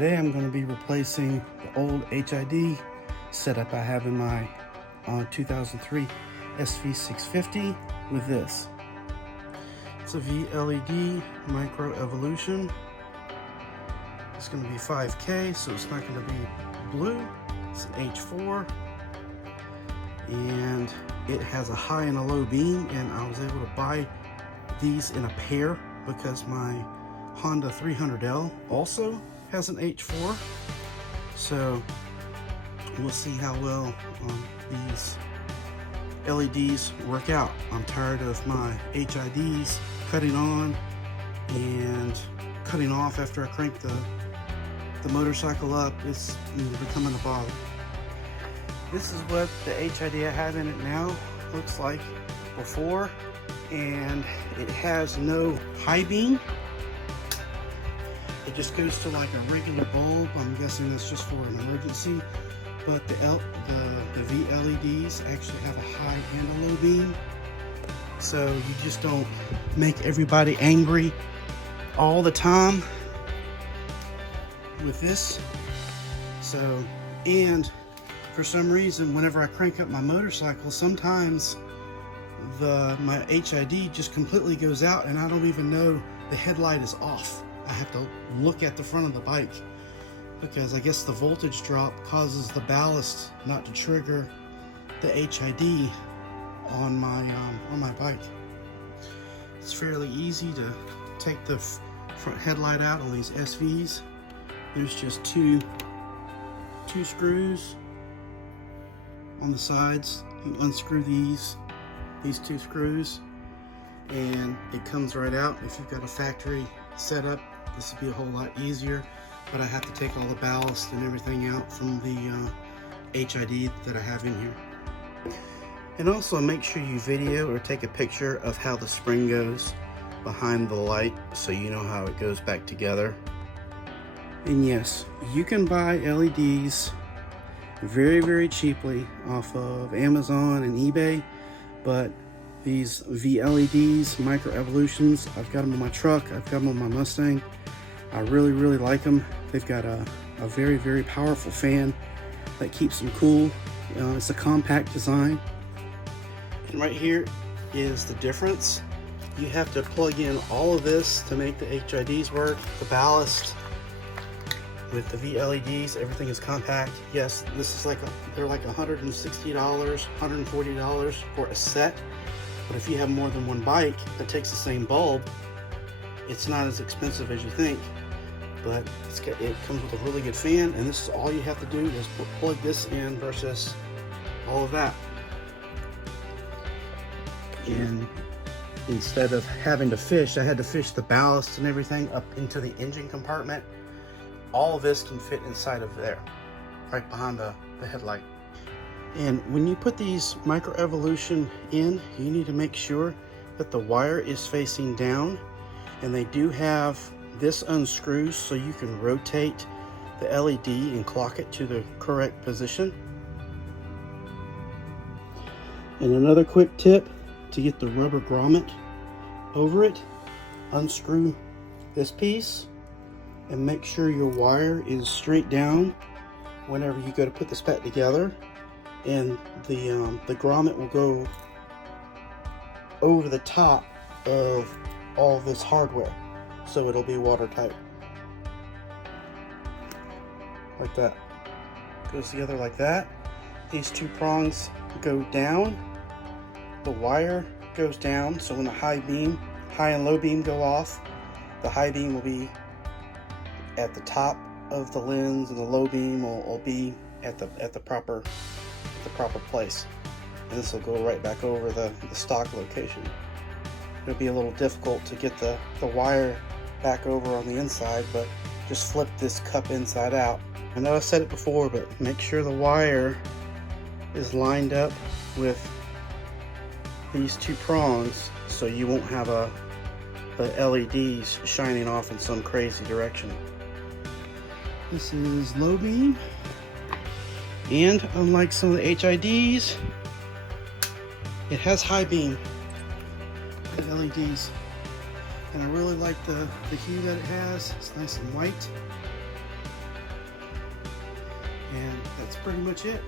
Today I'm going to be replacing the old HID setup I have in my 2003 SV650 with this. It's a VLED micro evolution. It's going to be 5K, so it's not going to be blue. It's an H4, and it has a high and a low beam, and I was able to buy these in a pair because my Honda 300L also has an H4, so we'll see how well these LEDs work out. I'm tired of my HIDs cutting on and cutting off after I crank the motorcycle up. It's becoming a bother. This is what the HID I have in it now looks like before, and it has no high beam. It just goes to like a regular bulb. I'm guessing that's just for an emergency. But the VLEDs actually have a high and a low beam. So you just don't make everybody angry all the time with this. So, and for some reason, whenever I crank up my motorcycle, sometimes my HID just completely goes out and I don't even know the headlight is off. I have to look at the front of the bike because I guess the voltage drop causes the ballast not to trigger the HID on my bike. It's fairly easy to take the front headlight out on these SVs. There's just two screws on the sides. You unscrew these two screws and it comes right out. If you've got a factory setup, this would be a whole lot easier, but I have to take all the ballast and everything out from the HID that I have in here. And also make sure you video or take a picture of how the spring goes behind the light so you know how it goes back together. And yes, you can buy LEDs very, very cheaply off of Amazon and eBay, but these VLEDs, micro evolutions, I've got them on my truck, I've got them on my Mustang. I really, really like them. They've got a very, very powerful fan that keeps them cool. It's a compact design. And right here is the difference. You have to plug in all of this to make the HIDs work. The ballast with the VLEDs, everything is compact. Yes, this is they're like $160, $140 for a set. But if you have more than one bike that takes the same bulb, it's not as expensive as you think. But it comes with a really good fan, and this is all you have to do is plug this in versus all of that. And instead of having to fish, I had to fish the ballast and everything up into the engine compartment. All of this can fit inside of there, right behind the headlight. And when you put these micro evolution in, you need to make sure that the wire is facing down, and they do have this unscrews so you can rotate the LED and clock it to the correct position. And another quick tip to get the rubber grommet over it, unscrew this piece and make sure your wire is straight down whenever you go to put this back together, and the grommet will go over the top of all this hardware, so it'll be watertight. Like that. Goes together like that. These two prongs go down. The wire goes down, so when the high and low beam go off, the high beam will be at the top of the lens, and the low beam will be at the proper place. And this will go right back over the stock location. It'll be a little difficult to get the wire back over on the inside, but just flip this cup inside out. I know I said it before, but make sure the wire is lined up with these two prongs so you won't have the LEDs shining off in some crazy direction. This is low beam, and unlike some of the HIDs, it has high beam LEDs. and I really like the hue that it has. It's nice and white. that's pretty much it.